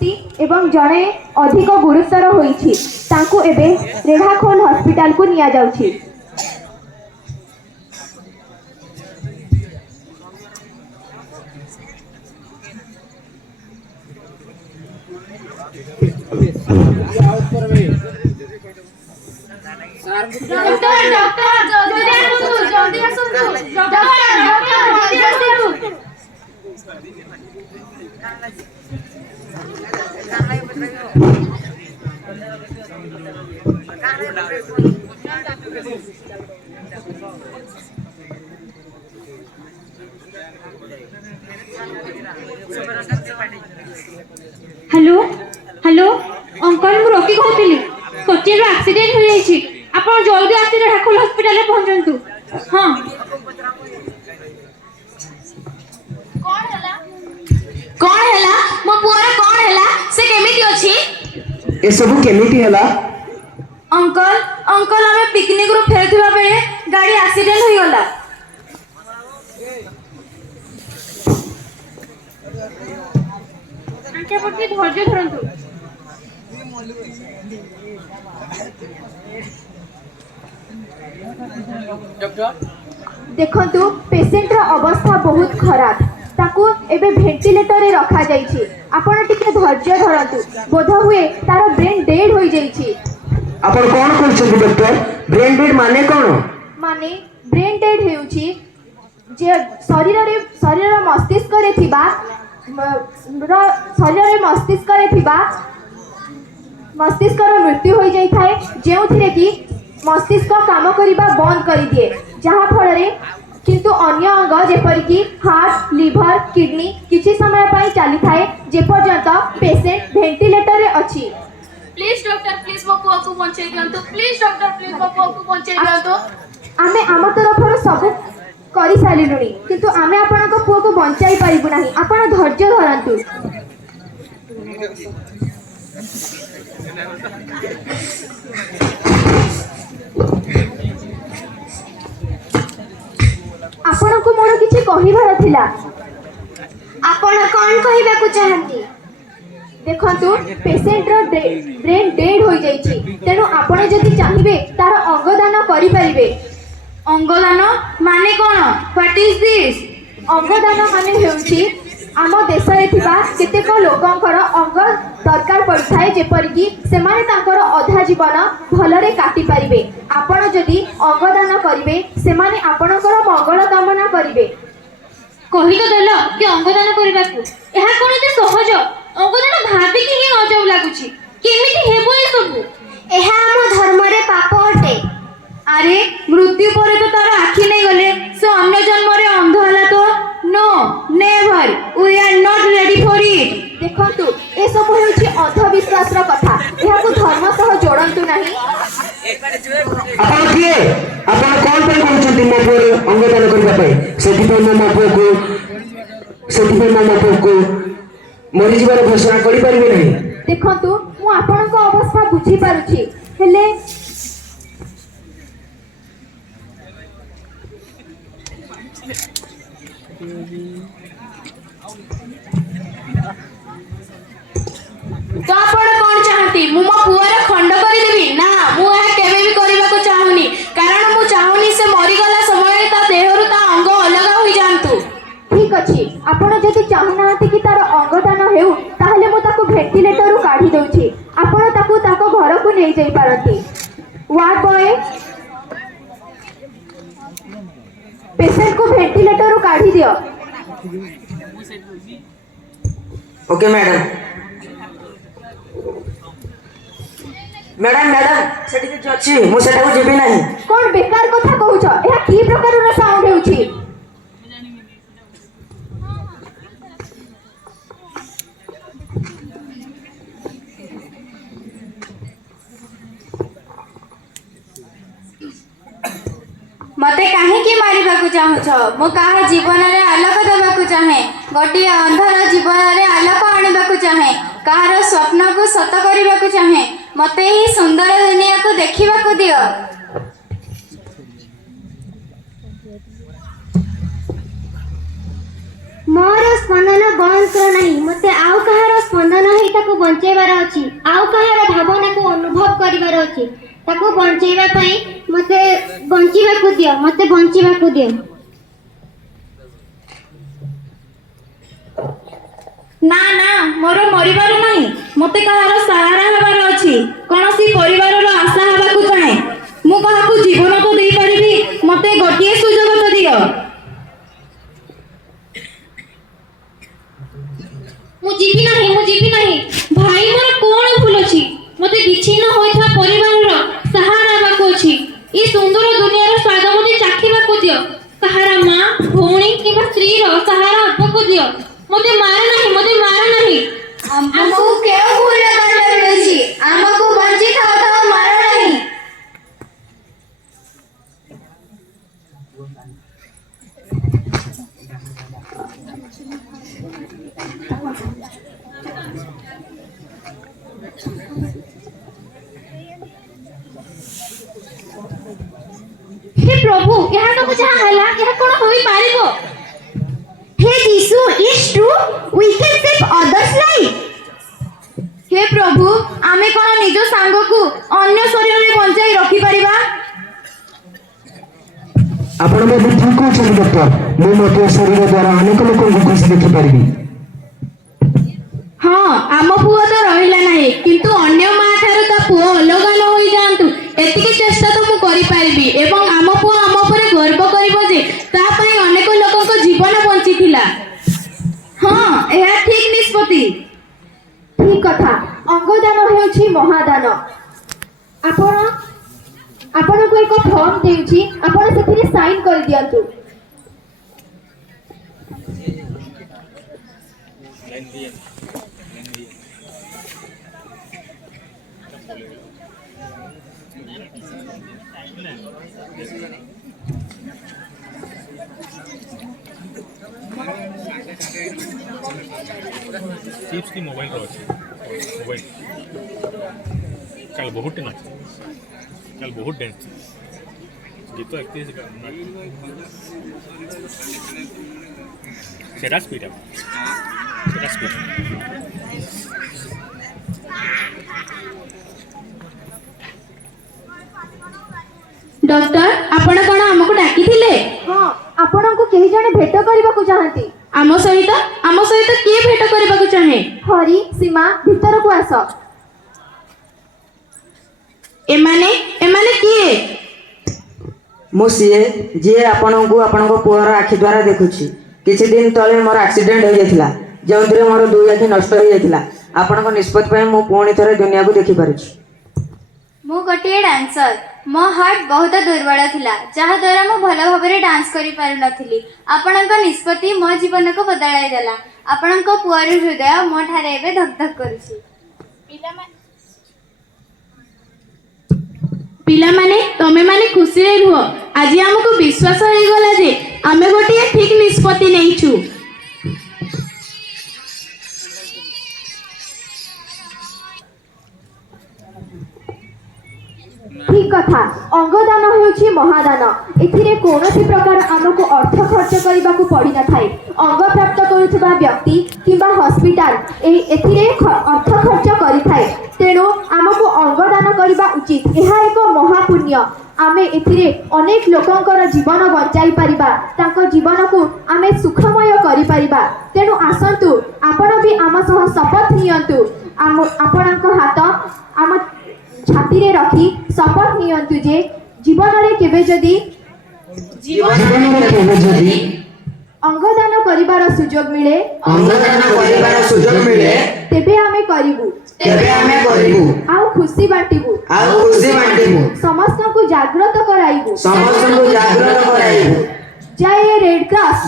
ହେଉଛନ୍ତି ଏବଂ ଜଣେ ଅଧିକ ଗୁରୁତର ହୋଇଛି। ତାଙ୍କୁ ଏବେ ରେଢାଖୋଲ ହସ୍ପିଟାଲକୁ ନିଆଯାଉଛି। हेलो हेलो अंकल मु रॉकी कहती कोचिन एक्सीडेंट हो जाइए आप जल्दी आसी ढाकुल हॉस्पिटल पहुंचतु। हाँ कौन हैला मो पुआर कौन हैला से केमिति अछि ए सब केमिति हैला अंकल अंकल हमें पिकनिक रो फेरथिबा बेले गाड़ी एक्सीडेंट होई गला। आंके पटी धैर्य धरंतु। देखंतु पेशेंट रो अवस्था बहुत खराब। ताकू एबे वेंटिलेटर रे रखा जाइछि। आपण टिके धैर्य धरंतु। बोध हुए तार ब्रेन डेड होई जाइछि। आपण कोन कहछथि डॉक्टर ब्रेन डेड माने कोन माने ब्रेन डेड हेउछि जे शरीर मस्तिष्क रे थिबा मस्तिष्क रो मृत्यु होई जाई थाए जेउथिरे कि मस्तिष्क काम करिबा बंद करि दिए जहा फଳରେ किंतु अन्य अंग जेपरि कि हार्ट लिवर किडनी किछि समय पई चली थाए जे पर्यंत पेशेंट वेंटिलेटर रे अछि। प्लीज डॉक्टर प्लीज मो पुआ को बंचाई दियंतु। प्लीज डॉक्टर प्लीज मो पुआ को बंचाई दियंतु। आमे आम तरफर सब करि सालिलुनी किंतु आमे आपनक पुआ को बंचाई पारिबु नाही। आपण धैर्य धरंतु। आपण को मोर किछि कहिबार थिला। आपण कोन कहिबा को चाहंती देखंतु पेशेंट रो ब्रेन डेड होई जाइछि तेनु आपण जदि चाहिबे तार अंगदान करि परिबे। अंगदान माने कोन व्हाट इज दिस अंगदान माने हेउछि आम देश रे थिबा केतेक लोकंकर अंग दरकार पड़िथाए जेपरि कि सेमाने तांकर अधा जीवन भलरे काटि परिबे। आपण जदि अंगदान करिवे सेमाने आपणकर मंगल कामना करिवे। कहि तो देलो कि अंगदान करबा को एहा कोन एते सहज अंगदान भाबी कि ही अजब लागुछि केमिति हेबो ए सब एहा हम धर्म रे पाप अटे। अरे मृत्यु परे तो तार आखि नै गले से अन्य जन्म रे अंध हला तो no never we are not ready for it. देखंतु ए सब हेउछि अंधविश्वास रो कथा एहा को धर्म सह जोड़ंतु नाही। आपण किए आपण कोन पे कहछथि मो पुर अंगदान करबा पे सेति पे मो पुआ को मरि जीवार घोषणा करि परिबे नाही। देखंतु मु आपणक अवस्था बुझी पारुछि हेले तो आपण कोन चाहती मु मो पुआर खंड करि देबी ना मु एहा केबे भी करबा को चाहूनी कारण मु चाहूनी से मरि गला समय ता देहरु ता अंग अलग होई जानतु। ठीक अछि आपण जदि चाहू नाहंती कि तार अंगदान हेउ ताहले मु ताको वेंटिलेटर रु काढी दउछि। आपण ताको ताको घर को नै जाई पारती। वार्ड बॉय पेशेंट को वेंटिलेटर रु काढी दियो। ओके मैडम मैडम मैडम सेठी कि अछि मु सेटा को जेबी नाही। कोन बेकार कथा कहूछ एहा की प्रकार रो साउंड हेउछि। मते काहे की मारिबा को चाहू छ मो काहा जीवन रे आलोक देबा को चाहे गोटी अंधर जीवन रे आलोक आनिबा को चाहे काहार स्वप्न को सत करबा को चाहे मते ही सुंदर दुनिया को देखिबा को दियो। मोर स्पंदन बंद कर नहीं मते आउ कहार स्पंदन हेता को ବଞ୍ଚାଇବାର ଅଛି, ଆଉ କାହାର ଭାବନାକୁ ଅନୁଭବ କରିବାର ଅଛି। ତାକୁ ବଞ୍ଚାଇବା ପାଇଁ ମୋତେ ବଞ୍ଚିବାକୁ ଦିଅ, ମୋତେ ବଞ୍ଚିବାକୁ ଦିଅ। ନା ନା, ମୋର ମରିବାର ନାହିଁ। ମୋତେ କାହାର ସାହାରା ହେବାର ଅଛି। କୌଣସି ପରିବାରର ଆଶା ହେବାକୁ ଚାହେଁ। ମୁଁ କାହାକୁ ଜୀବନ ତ ଦେଇପାରିବି, ମୋତେ ଗୋଟିଏ ସୁଯୋଗ ତ ଦିଅ। ମୁଁ ଯିବି ନାହିଁ। ଭାଇ, ମୋର କଣ ଭୁଲ ଅଛି? ମୋତେ ବିଚ୍ଛିନ୍ନ ହୋଇଥିବା ପରିବାରର ସାହାରା ହେବାକୁ ଅଛି। ଏ ସୁନ୍ଦର ଦୁନିଆର ସ୍ୱାଦ ମୋତେ ଚାଖିବାକୁ ଦିଅ। କାହାର ମା, ଭଉଣୀ କିମ୍ବା ସ୍ତ୍ରୀର ସାହାରା ହେବାକୁ ଦିଅ। ମୋତେ ମାର ନାହିଁ। ଆମକୁ କେଉଁ ଭୁଲ ଦଣ୍ଡ ମିଳୁଛି? ଆମକୁ ବଞ୍ଚିଥାଉ ମାର ନାହିଁ। हे प्रभु, ଏହା ସବୁ ଯାହା ହେଲା, ଏହା କଣ ହୋଇପାରିବ? हे Jesus, it's true, we can save others life. हे प्रभु, आमे कौन निज सांगकु अन्य शरीर बंचाई रखी परिबा? ଆପଣ ମଧ୍ୟ ଠିକ କହୁଛନ୍ତି ଡକ୍ଟର। ମୁଁ ମଧ୍ୟ ଶରୀର ଦ୍ୱାରା ଅନେକ ଲୋକଙ୍କୁ ଖୁସି ଦେଖିପାରିବି। ହଁ, ଆମ ପୁଅ ତ ରହିଲା ନାହିଁ, କିନ୍ତୁ ଅନ୍ୟ ମା ଠାରୁ ତା ପୁଅ ଅଲଗା ନ ହୋଇଯାଆନ୍ତୁ, ଏତିକି ଚେଷ୍ଟା ତ ମୁଁ କରିପାରିବି। ଏବଂ ଆମ ପୁଅ ଆମ ଉପରେ ଗର୍ବ କରିବ ଯେ ତା ପାଇଁ ଅନେକ ଲୋକଙ୍କ ଜୀବନ ବଞ୍ଚିଥିଲା। ହଁ, ଏହା ଠିକ ନିଷ୍ପତ୍ତି। ठीक कथा। अंगदान हेउछि महादान। आपण को एक फॉर्म देउछि, आपण सेथिरे साइन कर दियंतु। चिप्स की मोबाइल रही मोबाइल कल बहुत नाच कल बहुत डांस गीत एक्टिव सेटा स्पीड ଡକ୍ଟର, ଆପଣ କଣ ଆମକୁ ଡାକିଥିଲେ? हां, आपण को केही जणे भेट करबा को चाहंती। ଆମ ସହିତ କିଏ ଭେଟ କରିବାକୁ ଚାହେଁ? हरि, सीमा, भीतर को आस। ଏମାନେ କିଏ? ମୁଁ ସିଏ ଯିଏ ଆପଣଙ୍କୁ ଆପଣଙ୍କ ପୁଅର ଆଖି ଦ୍ୱାରା ଦେଖୁଛି। କିଛି ଦିନ ତଳେ ମୋର ଆକ୍ସିଡେଣ୍ଟ ହୋଇଯାଇଥିଲା, ଯେଉଁଥିରେ ମୋର ଦୁଇ ଆଖି ନଷ୍ଟ ହୋଇଯାଇଥିଲା। ଆପଣଙ୍କ ନିଷ୍ପତ୍ତି ପାଇଁ ମୁଁ ପୁଣି ଥରେ ଦୁନିଆକୁ ଦେଖିପାରୁଛି। ମୁଁ ଗୋଟିଏ ଡ୍ୟାନ୍ସର। ମୋ ହାର୍ଟ ବହୁତ ଦୁର୍ବଳ ଥିଲା, ଯାହାଦ୍ୱାରା ମୁଁ ଭଲ ଭାବରେ ଡାନ୍ସ କରିପାରୁନଥିଲି। ଆପଣଙ୍କ ନିଷ୍ପତ୍ତି ମୋ ଜୀବନକୁ ବଦଳାଇ ଦେଲା। ଆପଣଙ୍କ ପୁଅର ହୃଦୟ ମୋ ଠାରେ ଏବେ ଧକ୍ ଧକ୍ କରୁଛି। ପିଲାମାନେ, ତମେମାନେ ଖୁସିରେ ରୁହ। ଆଜି ଆମକୁ ବିଶ୍ୱାସ ହେଇଗଲା ଯେ ଆମେ ଗୋଟିଏ ଠିକ ନିଷ୍ପତ୍ତି ନେଇଛୁ। ठीक कथा। अंगदान हेउछि महादान। एथिरे कोनोसी प्रकार आमको अर्थ खर्च करबा को पड़ी न थाए। अंग प्राप्त करुथबा व्यक्ति किबा हॉस्पिटल एथिरे अर्थ खर्च करि थाए। तेणु आमको अंगदान करबा उचित। एहा एक महापुण्य। आमे एथिरे अनेक लोकंकर जीवन बचाई परिबा, तांको जीवन को आमे सुखमय करि परिबा। तेणु आसंतु आपण भी आम सह शपथ नियंतु। आपणक हाथ आम छाती रे रखी शपथ नियंतु जे जीवन रे केबे जदी अंगदान करिबार सुजोग मिले तेबे आमे करिबु आउ खुशी बांटिबु समस्त को जागृत कराइबु। जय रेड क्रॉस।